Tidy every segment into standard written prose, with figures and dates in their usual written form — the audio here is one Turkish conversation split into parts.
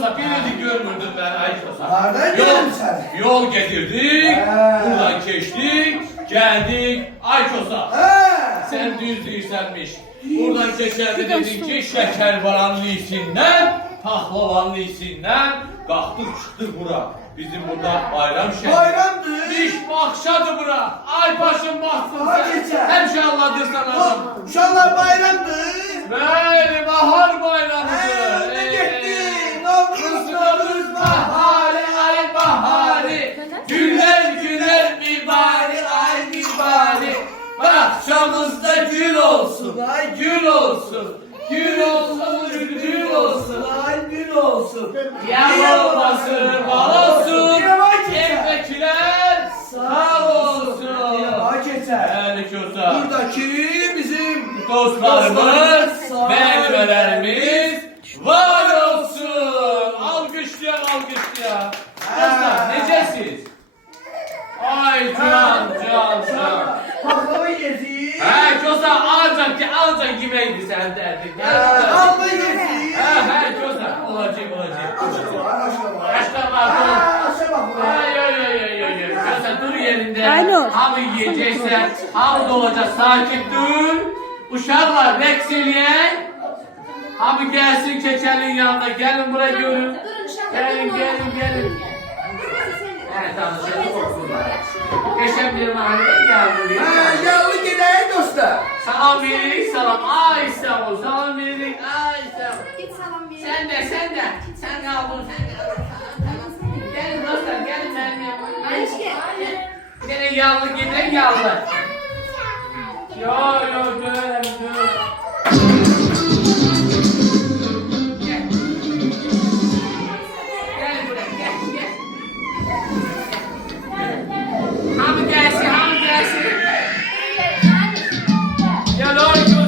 Ayçosa birini görmürdüm ben Ayçosa. Nereden geldin sen? Yol getirdik, buradan geçtik, geldik Ayçosa. Sen düz değilsenmiş. Buradan geçerdi dedin ki şekerbaranlı isinden, pahlavanlı isinden kalktık çıktık bura. Bizim burada bayram şehri. Bayramdır. Diş bakşadı bura. Ay başım baksın sen. Hemşalladır sana. İnşallah bayramdır. Böyle bahar bayramıdır. Ne gitti? Navruz Bahari ay bahari. Güller güller mübarek ay mübarek. Bahçamızda gül olsun ay gül olsun. Gül olsun gül olsun ay gül olsun. Yağ olmasın bal olsun. Evdekiler sağ olsun. Değerli Köse. Buradaki bizim Dostlarımız, beğenmelerimiz var olsun. Alkışlayan alkışlayan. Dostlar necesiz? Ay can. pahlava yedi. He Köse alacak gibiydi sen derdin. Alma yedi. He Köse olacak. Aşklar var. Ay. Köse dur yerinde. Hamı yiyeceksen, hamı da olacak. Sakin dur. Uşaklar bekseleyen. Hamı gelsin keçelin yanına. Gelin buraya görün. Gelin. Evet tanışalım okullar. Geçen bir mahalleye geldi. Yavru gidelim dostlar. Salam veririk salam. Ay İstanbul. Salam veririk. Ay İstanbul. Git salam verin. Sen de. Sen kaldın. Gelin dostlar gelin benim yanıma. Gene yallı giden yallı. Yo görelim. Gel. Gel buraya gel. Hamı gelsin. Gel oy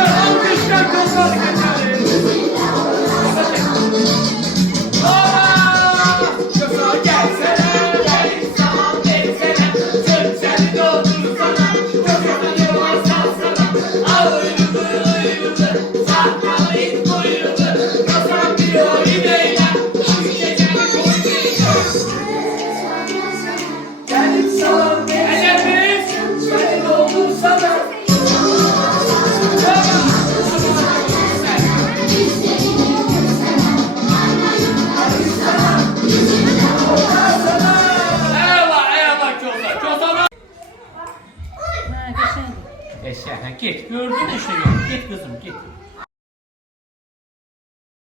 Alkışlar, alkışlar Kosalı geçelim. Kosa gelsene, gel insan versene. Sırt seni doldursana, Kosa'dan yola salsana. Al uyruğu, sakal it kuyruğu. Kosa bir oyun eyle, şu geceni koynayacağız. Gelip salam Hedefimiz seni doldursana. Eyvah Kosa, Kosa'nın. Eşya, git gördün mü şeyi? Git kızım git.